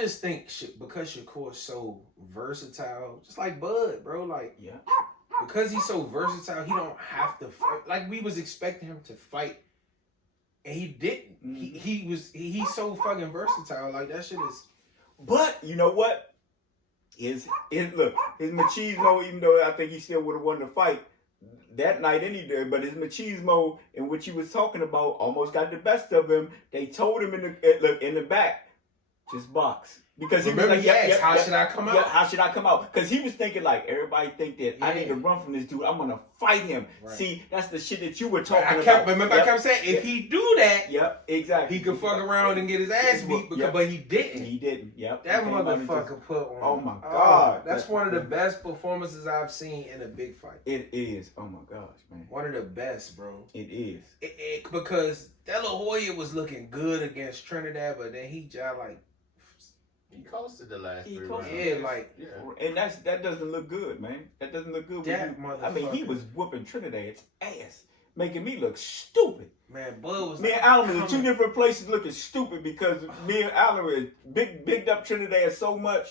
just think because Shakur's so versatile, just like Bud, bro. Like, because he's so versatile, he don't have to fight. Like, we was expecting him to fight, and he didn't. Mm-hmm. He's so fucking versatile. Like, that shit is. But you know what? His machismo, even though I think he still would have won the fight that night any day, but his machismo in which he was talking about almost got the best of him. They told him in the back, just box. Because he remember, was like, how should I come out? Yeah, how should I come out? Because he was thinking like, everybody think that I need to run from this dude. I'm gonna fight him. Right. See, that's the shit that you were talking about. Remember, I kept saying, if he do that, exactly, he could fuck around and get his ass beat. But he didn't. He didn't. Yep. That motherfucker put on. Oh my god, that's one of the best performances I've seen in a big fight. It is. Oh my gosh, man. One of the best, bro. It is. Because De La Hoya was looking good against Trinidad, but then he just like. He coasted the last 3 rounds. And that doesn't look good, man. That doesn't look good. I mean, he was whooping Trinidad's ass, making me look stupid. Man, Bud was. Me and Alan was in 2 different places looking stupid because me and Alan were bigged up Trinidad so much.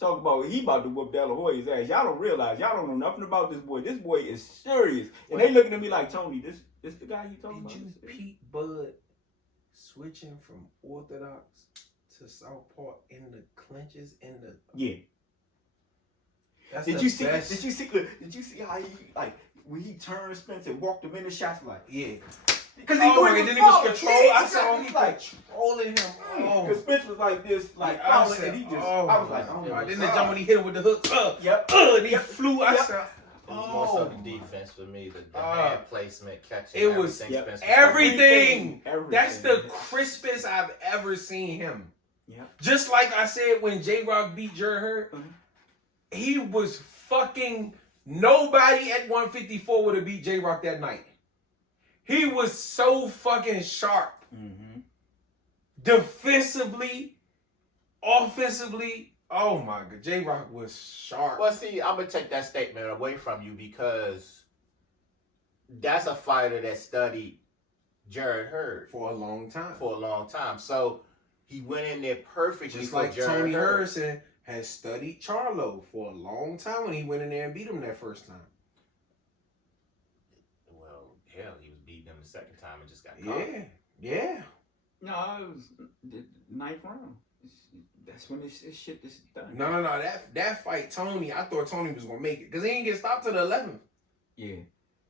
Talk about he about to whoop De La Hoya's ass. Y'all don't realize, y'all don't know nothing about this boy. This boy is serious, and they looking at me like, Tony, this the guy you talking about? Did you peep Bud switching from orthodox to southpaw in the clinches Did you see how he like when he turned Spence and walked him in the shots like because he then he was controlling. I saw him controlling him. Because Spence was like this, like I was like, oh my Then the jump when he hit him with the hook. And he flew. I said. It was more so the defense for me, the hand placement, catching. It was everything. That's the crispest I've ever seen him. Yeah. Just like I said when J-Rock beat Jared Hurd, he was fucking nobody at 154 would have beat J-Rock that night. He was so fucking sharp. Mm-hmm. Defensively, offensively, oh my God, J-Rock was sharp. Well, see, I'm going to take that statement away from you because that's a fighter that studied Jared Hurd. For a long time. So he went in there perfectly. Just like Tony Harrison has studied Charlo for a long time when he went in there and beat him that first time. Well, hell, he was beating him the second time and just got caught. Yeah. No, it was the 9th round. That's when this shit is done. No. That fight, Tony, I thought Tony was going to make it because he didn't get stopped to the 11th. Yeah.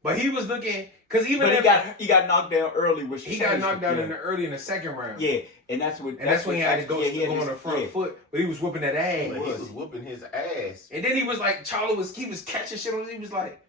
But he was looking because he got knocked down early. He got knocked down in the second round. Yeah, and that's when he had to go on the front foot. But he was whooping that ass. He was whooping his ass. And then he was like, he was catching shit on. He was like,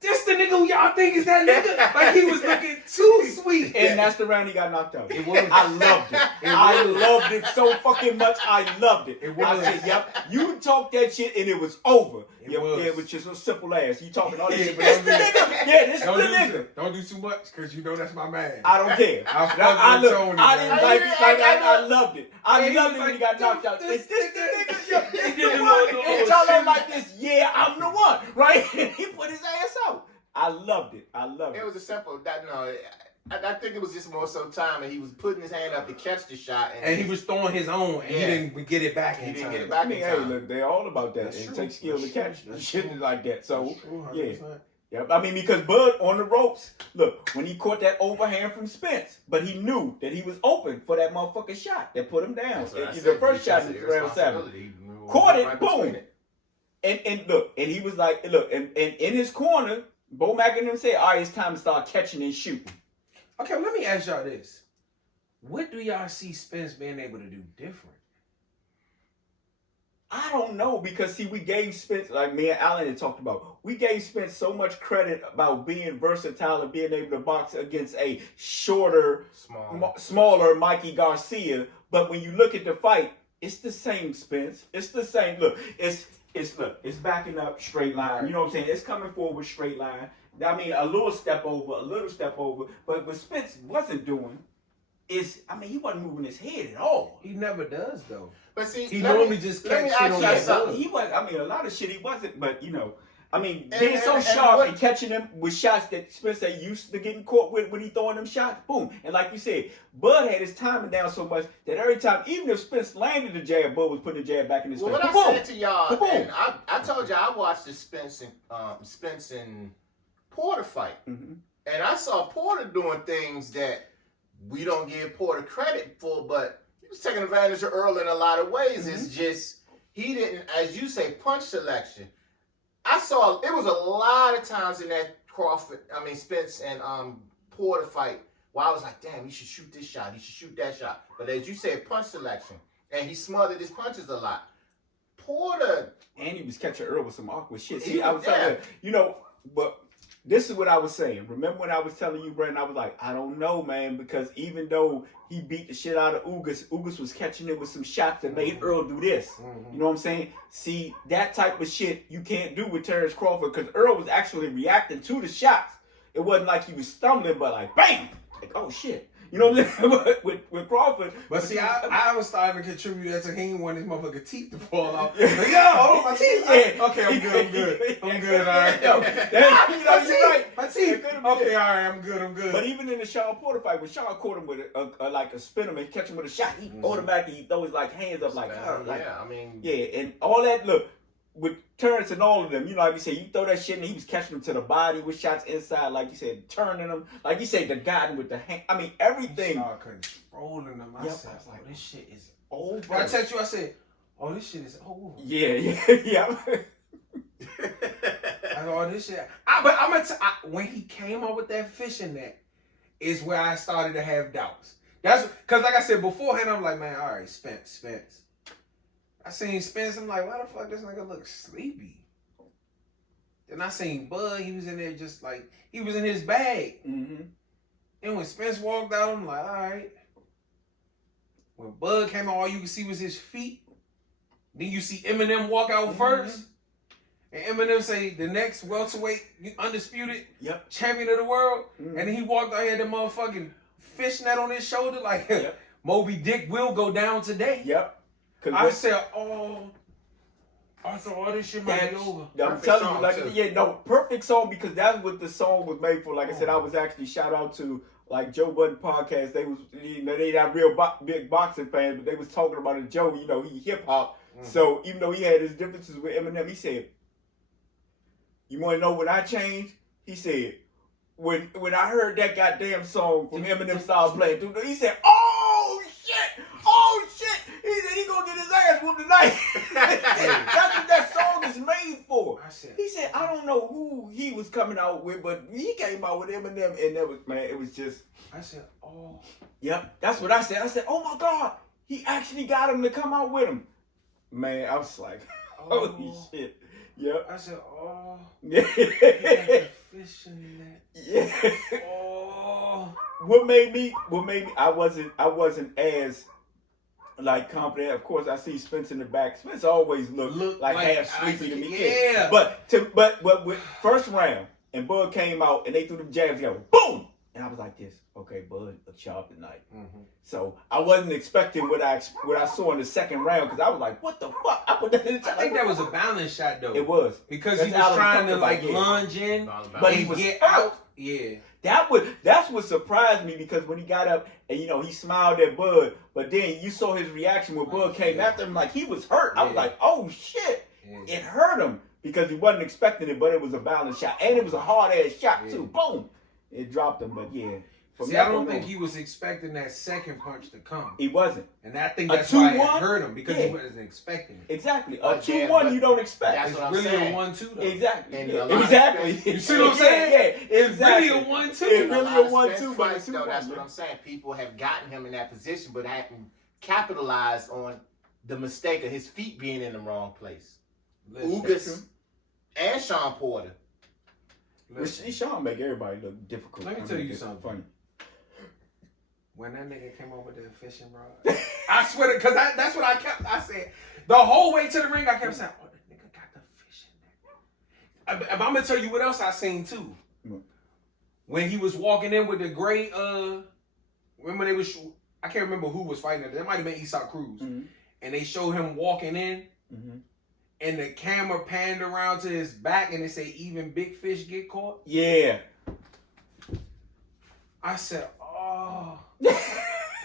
this the nigga who y'all think is that nigga? Like he was looking too sweet. And that's the round he got knocked out. It was. I loved it. I loved it so fucking much. I loved it. I said, yep. You talked that shit and it was over. Yeah, it was just a simple ass. You talking all this shit. This the nigga. Yeah, this the nigga. Don't do too much because you know that's my man. I don't care. I didn't like it. I loved it. I loved it when he got knocked out. Is this the nigga? This the one. And y'all like this. Yeah, I'm the one. Right? He put his ass out. I loved it. It was a simple. I think it was just more so time, and he was putting his hand up to catch the shot, and he was throwing his own, and he didn't get it back. He didn't get it back. Hey, look, they're all about that. It takes skill to catch shit like that. So yeah. I mean, because Bud on the ropes. Look, when he caught that overhand from Spence, but he knew that he was open for that motherfucking shot that put him down. The first shot in round 7, caught it, boom. And look, and he was like, look, and in his corner, Bo Mack and them said, all right, it's time to start catching and shooting. Okay, let me ask y'all this. What do y'all see Spence being able to do different? I don't know, because see, we gave Spence, like me and Alan had talked about, we gave Spence so much credit about being versatile and being able to box against a shorter, smaller Mikey Garcia. But when you look at the fight, it's the same Spence. It's the same. Look, it's backing up straight line. You know what I'm saying? It's coming forward straight line. I mean, a little step over. But what Spence wasn't doing is, I mean, he wasn't moving his head at all. He never does, though. But see, he normally just catch shit on that. He was. I mean, a lot of shit he wasn't. But you know, I mean, being so sharp and catching them with shots that Spence ain't used to getting caught with when he throwing them shots, boom. And like you said, Bud had his timing down so much that every time, even if Spence landed the jab, Bud was putting the jab back in his face. What I said to y'all, and I told y'all I watched the Spence and Porter fight, and I saw Porter doing things that we don't give Porter credit for, but he was taking advantage of Earl in a lot of ways. It's just he didn't, as you say, punch selection. I saw it was a lot of times in that Spence and Porter fight where I was like, damn, he should shoot this shot, he should shoot that shot. But as you said, punch selection, and he smothered his punches a lot. Porter, and he was catching Earl with some awkward shit. See, I was telling you, but this is what I was saying. Remember when I was telling you, Brandon, I was like, I don't know, man, because even though he beat the shit out of Ugas was catching it with some shots that made Earl do this. You know what I'm saying? See, that type of shit you can't do with Terrence Crawford because Earl was actually reacting to the shots. It wasn't like he was stumbling, but like, bam! Like, oh, shit. You know what I'm saying? with Crawford. But see, I was starting to contribute that to he didn't want his motherfucking teeth to fall off. Like, hold on, my teeth. Okay, I'm good. I'm good, all right. You're right. My teeth. Okay, all right, I'm good. But even in the Sean Porter fight, when Sean caught him with a spin him and catch him with a shot, he automatically throw his hands up like, and all that. Look, with Terrence and all of them, like you said, you throw that shit and he was catching them to the body with shots inside, like you said, turning them, like you said, the guy with the hand. I mean, everything. He started controlling them. I said, like, this shit is over. I text you, I said, oh, this shit is over. Yeah. I go, oh, this shit. But I'm gonna when he came up with that fishing net, is where I started to have doubts. That's because, like I said beforehand, I'm like, man, all right, Spence. I seen Spence, I'm like, why the fuck this nigga look sleepy? Then I seen Bud, he was in there just like, he was in his bag. And when Spence walked out, I'm like, all right. When Bud came out, all you could see was his feet. Then you see Eminem walk out first. And Eminem say, the next welterweight, undisputed champion of the world. And then he walked out here, the motherfucking fishnet on his shoulder, like, Moby Dick will go down today. I said, oh, this shit might be over. I'm telling you, perfect song, because that's what the song was made for. Like I said, I was actually shout out to Joe Budden podcast. They was, they not real big boxing fans, but they was talking about it. Joe, he hip hop. So even though he had his differences with Eminem, he said, you want to know when I changed? He said, when I heard that goddamn song from Eminem style playing through, he said, oh shit. He said he gonna get his ass whooped tonight. That's what that song is made for. He said, I don't know who he was coming out with, but he came out with Eminem, and that was, man, it was just. I said, oh. Yep, that's what I said. I said, oh my God, he actually got him to come out with him. Man, I was like, holy shit. Yep. I said, oh. Yeah. Fish in that. Yeah. Oh. What made me, I wasn't as confident. Of course, I see Spence in the back. Spence always look like half sleepy to me. Yeah. But with first round, and Bud came out and they threw the jabs together. Boom! And I was like this. Okay, Bud looked sharp tonight. So I wasn't expecting what I saw in the second round, because I was like, what the fuck? I put that in the I think that was a balance shot though. It was. Because he was trying to lunge in, but he was get out. Yeah. That's what surprised me, because when he got up and he smiled at Bud, but then you saw his reaction when Bud came after him, like he was hurt. I was like, oh shit. It hurt him because he wasn't expecting it, but it was a balance shot. And it was a hard ass shot too. Boom. It dropped him, but yeah. See, I don't think he was expecting that second punch to come. He wasn't. And I think that's why it hurt him, because he wasn't expecting it. Exactly. A 2-1 you don't expect. That's it's what I'm really saying. a 1-2 though. Exactly. Exactly. You see what I'm saying? Yeah, exactly. It's really a 1-2. It's really a 1-2, but it's 2-1. That's what I'm saying. People have gotten him in that position, but haven't capitalized on the mistake of his feet being in the wrong place. Ugas and Sean Porter. Sean make everybody look difficult. Let me tell you something funny. When that nigga came over there fishing rod, I swear to, because that's what I said. The whole way to the ring, I kept saying, oh, the nigga got the fish in there. I'm going to tell you what else I seen too. When he was walking in with the gray, remember I can't remember who was fighting it. That might have been Esau Cruz. And they showed him walking in. and the camera panned around to his back and it say even big fish get caught? Yeah. I said, oh,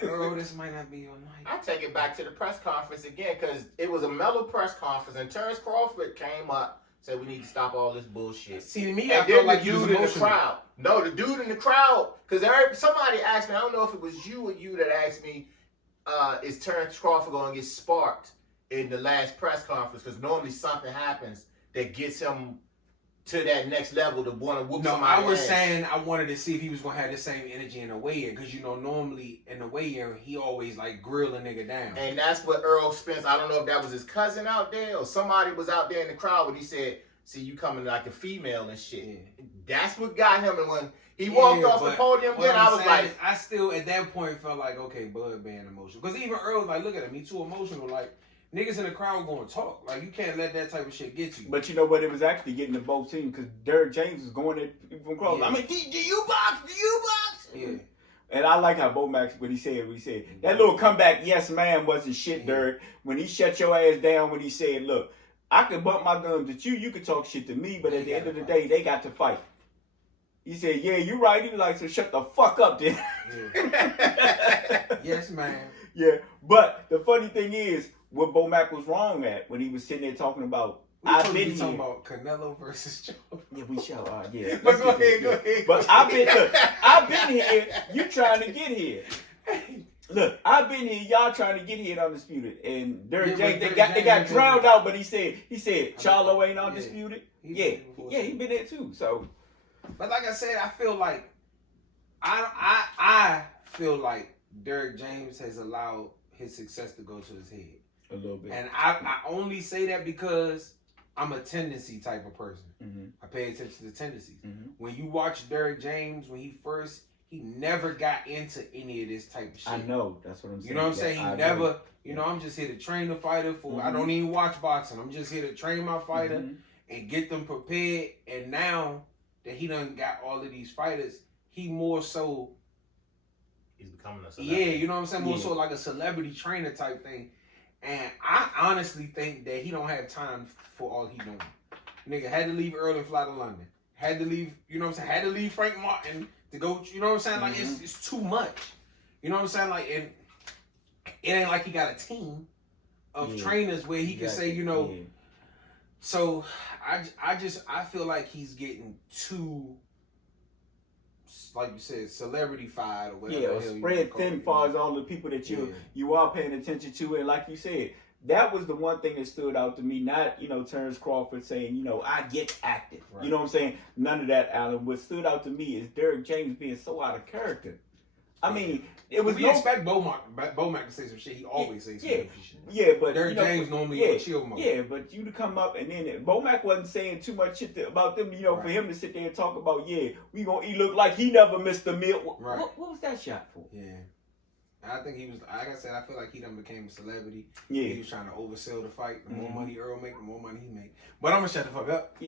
Earl, this might not be your night. I take it back to the press conference again because it was a mellow press conference and Terrence Crawford came up, said we need to stop all this bullshit. See, to me, And I feel then like the he was dude in the emotional. crowd. No, the dude in the crowd, because somebody asked me, I don't know if it was you or you that asked me, is Terrence Crawford going to get sparked in the last press conference? Because normally something happens that gets him to that next level to want to whoop No, somebody I was ass. saying I wanted to see if he was going to have the same energy in the weigh-in. Because, normally in the weigh-in, he always, grill a nigga down. And that's what Earl Spence, I don't know if that was his cousin out there or somebody was out there in the crowd when he said, see, you coming like a female and shit. Yeah. That's what got him. And when he walked off the podium, then I was like... I still, at that point, felt like, okay, Bud being emotional. Because even Earl was like, look at him, he too emotional. Like, niggas in the crowd going to talk. Like, you can't let that type of shit get you. But you know what? It was actually getting to both teams because Derrick James was going at people from Crawford. Yeah. I mean, do you box? Do you box? Yeah. And I like how Bo Max, what he said, that little comeback, yes, man, wasn't shit, Derrick. When he shut your ass down, when he said, look, I could bump my guns at you, you could talk shit to me, but at the end of the day, they got to fight. He said, yeah, you right. He was like, so shut the fuck up then. Yeah. Yes, man. Yeah, but the funny thing is, what Bo Mac was wrong at when he was sitting there talking about, I've been talking about Canelo versus Joe. Yeah, we shall. Yeah. But go ahead. But I've been here. You trying to get here. Look, I've been here. Y'all trying to get here at Undisputed. And Derrick James, they got drowned out, but he said Charlo ain't Undisputed. Yeah, he been there too. So, but like I said, I feel like I feel like Derrick James has allowed his success to go to his head a little bit. And I only say that because I'm a tendency type of person. Mm-hmm. I pay attention to tendencies. Mm-hmm. When you watch Derrick James, he never got into any of this type of shit. I know. That's what I'm saying. You know what I'm saying? He never, I'm just here to train the fighter for, I don't even watch boxing. I'm just here to train my fighter and get them prepared. And now that he done got all of these fighters, he more so... He's becoming a celebrity. Yeah, you know what I'm saying? More so like a celebrity trainer type thing. And I honestly think that he don't have time for all he doing. Nigga had to leave early and fly to London. Had to leave, you know what I'm saying? Had to leave Frank Martin to go, you know what I'm saying? Like, it's too much. You know what I'm saying? Like, it ain't like he got a team of trainers where he can say, So, I feel like he's getting too, like you said, celebrity-fied or whatever. Yeah, spread thin far as all the people that you are paying attention to. And like you said, that was the one thing that stood out to me. Not, Terrence Crawford saying, I get active. Right. You know what I'm saying? None of that, Alan. What stood out to me is Derrick James being so out of character. I mean, it was we expect Bomac to say some shit. He always says some shit. Yeah, but Derrick James normally on chill mode. Yeah, but you to come up and then Bomac wasn't saying too much shit about them. For him to sit there and talk about, he look like he never missed a meal. What was that shot for? Yeah. I think he was, like I said, I feel like he done became a celebrity. Yeah. He was trying to oversell the fight. The more money Earl make, the more money he make. But I'm going to shut the fuck up.